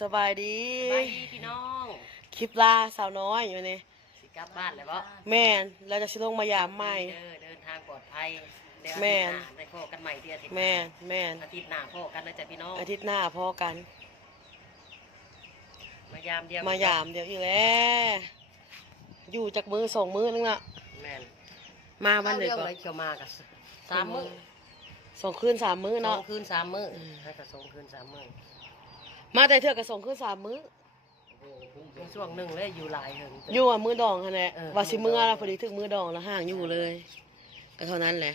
สบายดี ไปดีพี่น้องคลิปลาสาวน้อยอยู่นี่สิกลับบ้านแล้วบ่แม่นเราจะชิลงมายามใหม่ เด้อเดินทางปลอดภัยเดี๋ยวแม่นอาทิตย์หน้าได้พอกันใหม่ที่อาทิตย์แม่นแม่นอาทิตย์หน้าพอกันนะจ๊ะพี่น้องอาทิตย์หน้าพอกัน มายามเดียวมายามเดี๋ยวอีกแล้วอยู่จากมือสองมือนึงละแม่นมาวันหนึ่งเรื่องก็อะไรเขียวมากับสามมื้อสองคืนสามมื้อสอเนาะ งคืนสามมื้ออมให้กับสองคืนสามมื้อ มาแต่เทือกกับสองคืนสามมื้อมีช่วงหนึ่งเลยอยู่หลายเหิง อยู่อะมือดองค่ะแหละเออ ว่าสิมือละพอดีถึงมือดองแล้วห่างอยู่เลย ก็เท่านั้นแหละ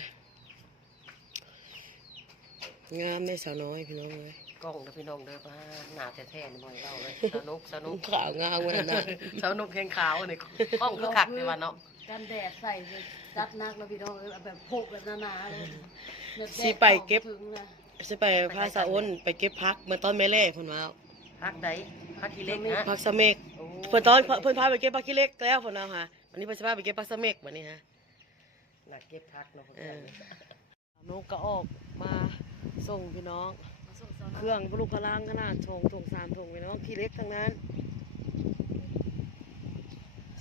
งามได้สาวน้อยพี่น้องเลยกล้องเด้อพี่น้องเด้อมาหน้าแท้ๆนี่บ่ให้เล่าเลยสนุกสนุกขาวงามขนาดนั้นสนุกแข่งขาวนี่กล้องคือคักนี่ว่าเนาะกันแดดใส่เลยจัดหนักแล้วพี่น้องเออเอาแบบโพกแบบหนาๆเลยแบบแดดสิไปเก็บถึงนะ สิไปพาสาอ้นไปเก็บพักเมื่อตอนแม่เล่เพิ่นว่าพักใดพักขี้เล็กนะพักสะเมกเพิ่อนตอนเพิ่อนพาไปเก็บพักขี้เล็กแล้วเพิ่นเอาค่ะวันนี้เพิ่นสิพาไปเก็บพักสะเมกวันนี้ฮะหน่ะเก็บพักเนาะเออนกก็ออกมาส่งพี่น้อง เครื่องพลุพลังขนาดถงถงสามถงพี่น้องขี้เล็กทั้งนั้น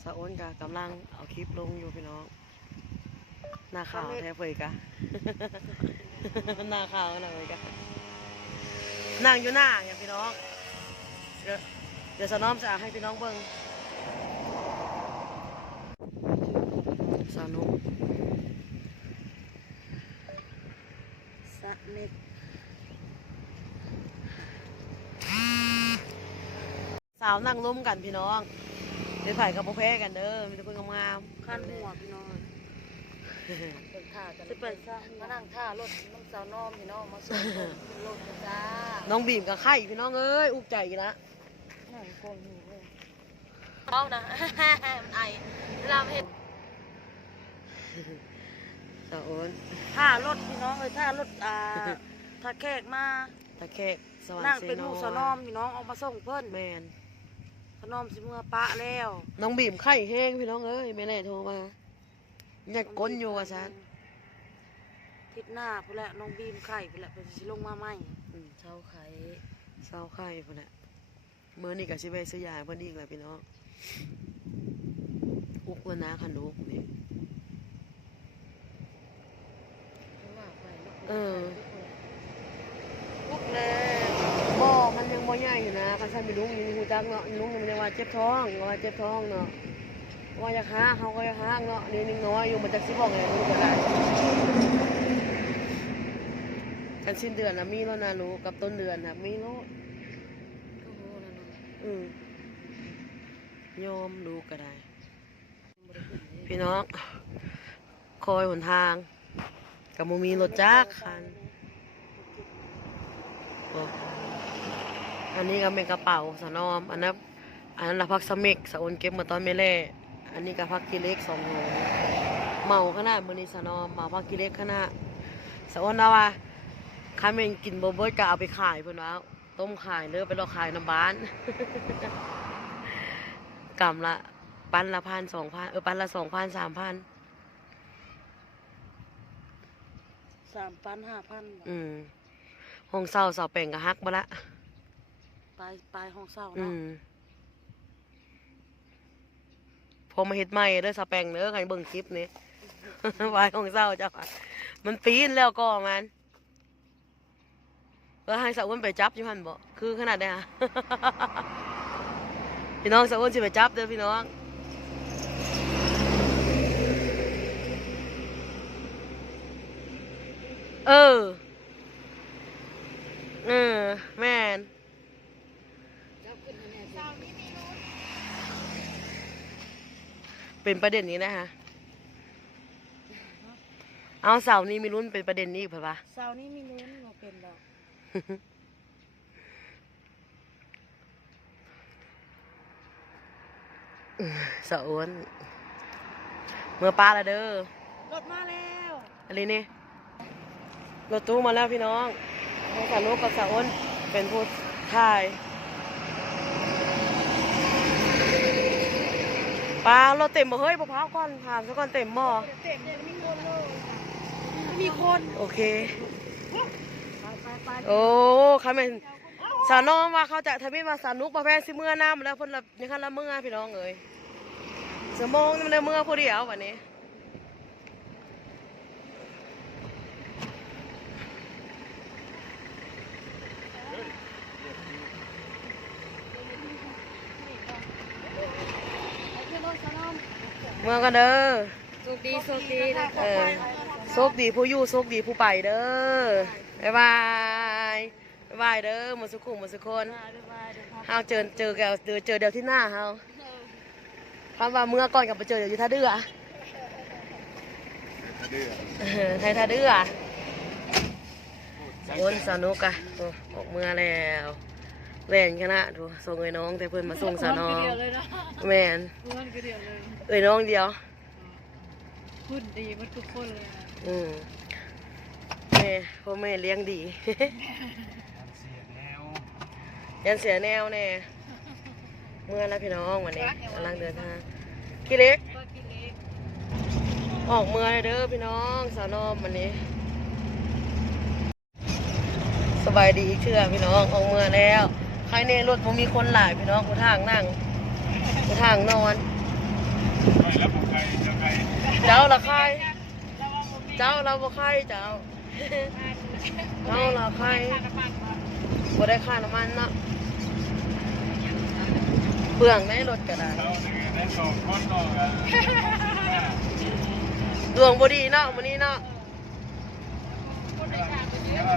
สาอ้นกะกำลังเอาคลิปลงอยู่พี่น้องหน้าข่าวแท้เผยกะ หน้าขาวหน่อยกะนั่งอยู่หน้าไงพี่น้อง เดี๋ยวเดี๋ยวสนอมจะให้พี่น้องเบิ่งสาวนุกสะเม็ดสาวนั่งล้มกันพี่น้องเดี๋ยวถ่ายกับโปแพ้กันเด้อมีแต่คนงามขั้นหัวพี่น้องๆ เป็นท่ากันสิเป็นมานั่งท่ารถน้องสาวน้อมพี่น้องมาส่งคนขึ้นรถกันจ้าน้องบีมกับไข่พี่น้องเอ้ยอุกใจอีกละนั่งโกนหูเลยเอานะ มันไอเวลาเห็นสาวโอนท่ารถพี่น้องเอ้ยท่ารถอ่าท่าแขกมาตะแคกสว่างนั่งเซเป็นโนหมูสาวน้อมพี่น้องเอามาส่งเพิ่นแมนสาวน้อมสิเมื่อปะแล้ว น้องบีมไข่แห้งพี่น้องเอ้ยไม่ได้โทรมา อยากก้นอยู่ว่าซันทิศหน้าพุ่นแหละน้องบีมไข่พุ่นแหละเป็นสิลงมาใหม่อืมเช่าไข่เศร้าไข่พุ่นแหละเมื่อนี่กับชิไปซื้อยาให้เพิ่นอีกแล้วพี่น้องอุกวันนะขนุกนี่เออปุ๊บเลยบ่มันยังบ่ใหญ่อยู่นะคันซั่นมีลุงมีหูจักเนาะลุงมันยังว่าเจ็บท้องว่าเจ็บท้องเนาะ ว่าอยากหาเขาก็อยากหาเนาะนี่นึงน้อยอยู่มันจักสิบอกไงรู้ก็ได้กันสิ้นเดือนนะมีแล้วนะรู้กับต้นเดือนนะมีแล้วน้อืมยอมรู้ก็ได้ พี่น้อง คอยหนทางกับมมีรถจักรคันอันนี้ก็เป็นกระเป๋าสนอม อันนั้นอันนั้นละพักสเมิกสะอนเก็บมาตอนไม่เล่ อันนี้ก็พักกิเล็กสองโหลเมาขนาดมือนี้สนอมเมาพักกิเล็กขนาดสะโอนเอาว่าข้าเมนกินโบเบิร์ตก็เอาไปขายเพิ่นว่าต้มขายเลือไปรอขายน้ำบ้านกำละปันละพันสองพันเออปันละสองพันสามพันสามพันห้าพันอืมห้องเศร้าเสาแป่งก็ฮักบ่ละปลายปลายห้องเศร้าอืเนาะ ม พอมาเฮ็ดใหม่เด้อสแปงเด้อใครเบิ่งคลิปนี้วายของเศร้าจ้ะมันปีนแล้วก็มันแล้วให้สาวอ้วนไปจับอยู่หันบ่คือขนาดไหนฮะพี่น้องสาวอ้วนสิไปจับเด้อพี่น้องเออ เออ แม่น เป็นประเด็นนี้นะคะเอาเสาร์นี้มีรุ่นเป็นประเด็นนี้อีกเปล่าวะเศร้านี้มีลุ้นมาเป็นแล้วเสาร์อ้วนเมื่อป้าละเด้อรถมาแล้วอะไรนี่รถตู้มาแล้วพี่น้องน้องสาวนุกกับสาวอ้นเป็นผู้ถ่าย ปลารถเต็มบ่เฮ้ยบ่พร้าวก่อนถามซะก่อนเต็มบ่เต็มเลยมีคนเลยมีคนโอเคไปไปไปโอ้ค่ะแม่นสาวน้องว่าเขาจะทำให้มาสนุกประเภทสิเมื่อน้ำแล้วเพิ่นละยังคันละเมื่อพี่น้องเอ้ยสมองนี่มันได้เมื่อผู้เดียววันนี้ เมื่อกันเด้อโชคดีโชคดีนะเออโชคดีผู้อยู่โชคดีผู้ไปเด้อบ๊ายบายบ๊ายบายเด้อหมดสุขุมหมดสุขคนเฮาเจอเจอแกวเจอเจอเดียวที่หน้าเฮาคำว่าเมื่อก่อนกับไปเจอเดี๋ยวอยู่ท่าเดือเออให้ท่าเดือโอนสนุกอะโอ้ออกเมื่อแล้ว แล่นคณะดูส่งไอ้น้อง แต่เพิ่นมาส่งสาวน้องเลยนะแม่นม้วนก็เดียวเลยเอ้ยน้องเดียวพูดดีมันทุกคนเลยอืมแม่พ่อแม่เลี้ยงดียันเสียแนวแน่เมื่อแล้วพี่น้องวันนี้กำลังเดินทางขี้เล็กก็กินเล็กออกเมื่อเลยเด้อพี่น้องสาวนอมวันนี้ สบายดีเชื่อพี่น้องออกเมื่อแล้วใครในรถผมมีคนหลายพี่น้องกูทางนั่งกูทางนอน เจ้าละใครเจ้าเราบ่ใครเจ้าเจ้าละใครบ่ได้ค่าน้ำมันเนาะเบื่องในรถก็ได้ดวงบ่ดีเนาะมื้อนี้เนาะ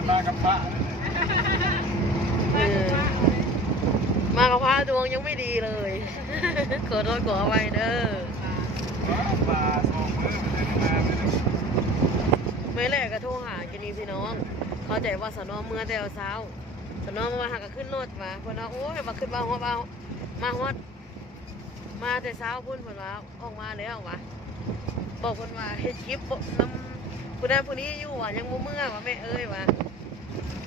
มากับพระ มากระพาดวงยังไม่ดีเลย ขอโทษขออภัยเด้อไม่แรกก็โทรหากินีพี่น้อง เข้าใจว่าสนอเมื่อแต่เช้าสนอมาหาก็ขึ้นรถมาพิ่นว่าโอ้ยมาขึ้นมาฮอดมามาฮอดมาแต่เช้าพุ่นพนว่าออกมาแล้ววะบอกพนว่าเฮ็ดคลิปบ่นำผู้ใดผู้นี้อยู่วะยังบ่เมื่อวะแม่เอ้ยวะ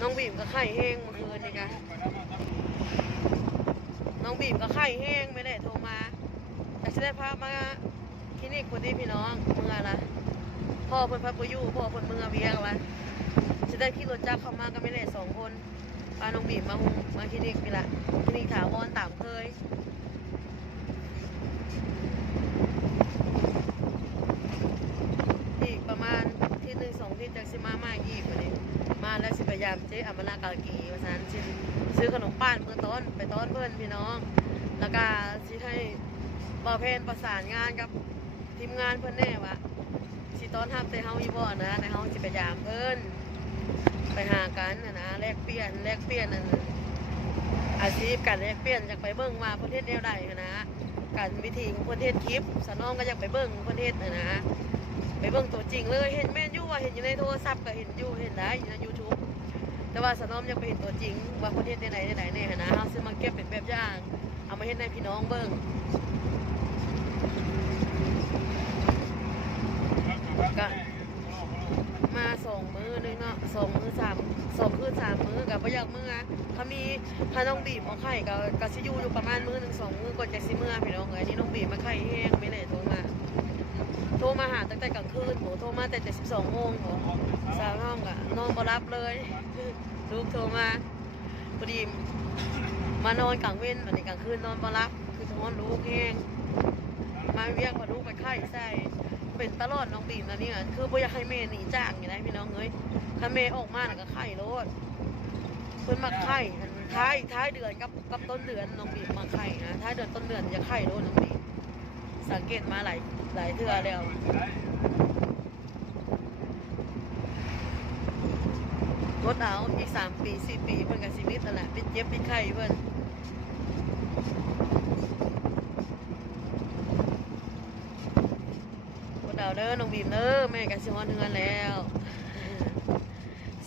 น้องบีมก็ไข้แห้งเมื่อคืนนี่กะ น้องบีมก็ไข้แห้งไม่ได้โทรมาแต่สิได้พามาคลินิกคนที่พี่น้องเมื่อละพ่อเพิ่นพักบ่อยู่พ่อเพิ่นเมืองเวียงว่าจะได้ขี่รถจักรเข้ามาก็ไม่ได้สองคนพาน้องบีมมาหงมาคลินิกนี่ละคลินิกถาวรตามเคยอีกประมาณที่หนึ่งสองที่จากสิมามาอีกวันนี้ มาแล้วสิพยายามเจ๊อมรากาลกีว่าซั่นสิซื้อขนมป้านมือต้นไปต้อนเพิ่อนพี่น้อง แล้วก็สิให้บ่าวเพนประสานงานกับทีมงานเพิ่อนแน่ว่าสิต้อนรับแต่เฮาอยู่บ่นะแต่เฮาสิไปยามเพิ่อนไปหากันนะนะแลกเปลี่ยนแลกเปลี่ยนนั่นอาชีพการแลกเปลี่ยนอยากไปเบิ่งว่าประเทศแนวใดกันนะการวิธีของประเทศคลิปสนองก็อยากไปเบิ่งประเทศนะนะไปเบิ่งตัวจริงเลยเห็นแม่นอยู่ ว่าเห็นอยู่ในโทรศัพท์ก็เห็นอยู่เห็นได้อยู่ใน YouTube แต่ว่าสนอมยากไปเห็นตัวจริงว่าประเทศไหนไหนไหนเนี่ยหั้นนะเฮาซื้อมาเก็บเป็นแบบอย่าง เอามาเฮ็ดให้พี่น้องเบิ่งก็มาสองมือนึงเนาะสองมือสามสองคืนสามมือกับประยักมืออะเขามีพาน้องบีบมาไข่กับกับซิยูอยู่ประมาณมือหนึ่งสองมือก่อนจะซิมือพี่น้องเอ้ยนี่น้องบีบมาไข่แห้งไม่ได้โทรมา โทรมาหาตั้งแต่กลางคืนโหโทรมาแต่แต่สิบสองโมงโหสาวน้องกะนอนบ่รับเลยลูกโทรมาพอดีมานอนกลางเว้นวันนี้กลางคืนนอนบ่รับคือทอนลูกแห้งมาเรียกว่าลูกไปไข่ใส่เป็นตลอดน้องบีมนะเนี่ยคือบ่อยากให้แม่หนีจากอย่างไรพี่น้องเอ้ยถ้าแม่ออกมาหน่ะก็ไข่โลดเพิ่นมาไข่อันท้ายท้ายเดือนกับกับต้นเดือนน้องบีมมาไข่นะท้ายเดือนต้นเดือนจะไข่โลดน้องบีมสังเกตมาหลาย หลายเทื่อแล้วรถเอาอีกสามปีสี่ปีเพิ่นกับชีวิตนั่นแหละเป็นเจ็บเป็นไข้เพิ่นกดเอาเด้อน้องบีมเด้อแม่กันสิฮอนเฮือนแล้ว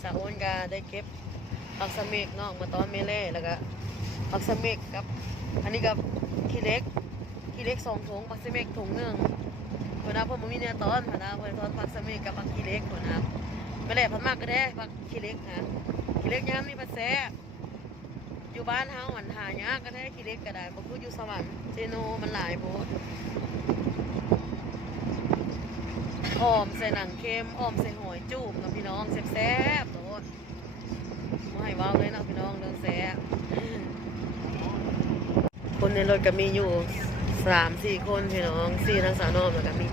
สาวโอนก็ได้เก็บผักสะเมกนาะมาตอนเมเล่แล้วก็ผักสะเมกกับ อันนี้กับขี้เล็กขี้เล็กสองถุงผักสะเมกถุงหนึ่ง เพิ่นเอาเพิ่นบ่มีเนื้อตอนเพิ่นเอาเพิ่นตอนผักสมกกับผักขี้เล็กเพิ่นเอาแม่แหละเพิ่นมักก็ได้ผักขี้เล็กฮะขี้เล็กยามนี่ผัดแซ่อยู่บ้านเฮาหันหายากก็ได้ขี้เล็กก็ได้บ่คืออยู่สวรรค์เจโนมันหลายโพดออมใส่หนังเค็มออมใส่หอยจูบกับพี่น้องแซ่บๆโตดหให้เว้าเลยนะพี่น้องเรื่องแซ่บคนในรถก็มีอยู่ สามสี่คนพี่น้องสี่ทั้งสาวนอมแล้วก็มี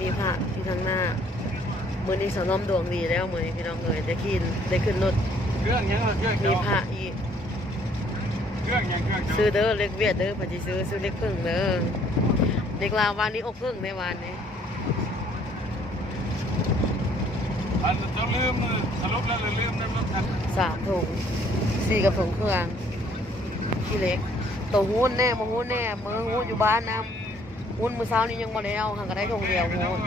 มีพระที่ทั้งหน้ามือนี้สาวนอมดวงดีแล้วมือนี้พี่น้องเอ๋ยได้ขึ้นได้ขึ้นรถเครื่องยังเครื่องมีพระอีกเครื่องยังเครื่องซื้อเด้อเล็กเวียดเด้อพอจีซื้อซื้อเล็กพึ่งเด้อเล็กลาววันนี้อกพึ่งในวันนี้อันจะลืมสรุปแล้วลืมนะรถคันสามถุงสี่กับถุงเครื่องพี่เล็ก ตัวหุ้นแน่มาหุ้นแน่มือหุ้นอยู่บ้านนะหุ้นมือเช้านี้ยังมาแล้วห่างก็ได้ถุงเดียวหุ้น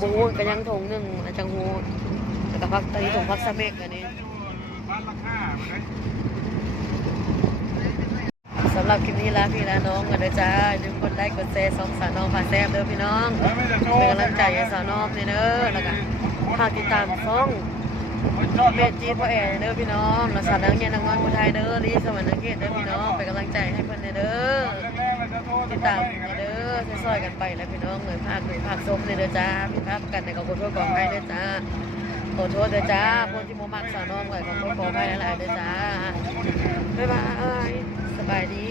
บหุ้นก็ยังถุงหนึ่งแล้วจังหุ้นแล้วก็พักตอนนี้ถุงพักสะเมกอันนี้สำหรับคลิปนี้แล้วพี่และน้องกันเด้อจ้าอย่าลืมกดไลค์กดแชร์สองสาวน้องพาแซ่บเด้อพี่น้องเป็นกำลังใจให้สาวน้องเนี่เด้อแล้วก็ฝากติดตามช่อง เมจีพ่อแอร์เด้อพี่น้องรักษานังเงียนนางน้อยคนไทยเด้อรีสวรรค์เขตเด้อพี่น้องเป็นกำลังใจให้เพิ่อนเด้อติดตามเด้อซอยๆกันไปแล้วพี่น้องเงินภาคหนึ่งภาคส้มเด้อจ้าพี่ทับกันในกับคนทั่วกองให้เด้อจ้าขอโทษเด้อจ้าคนที่โมมักสาวน้องเลยขอโทษขอให้หลายๆเด้อจ้าบ๊ายบายสบายดี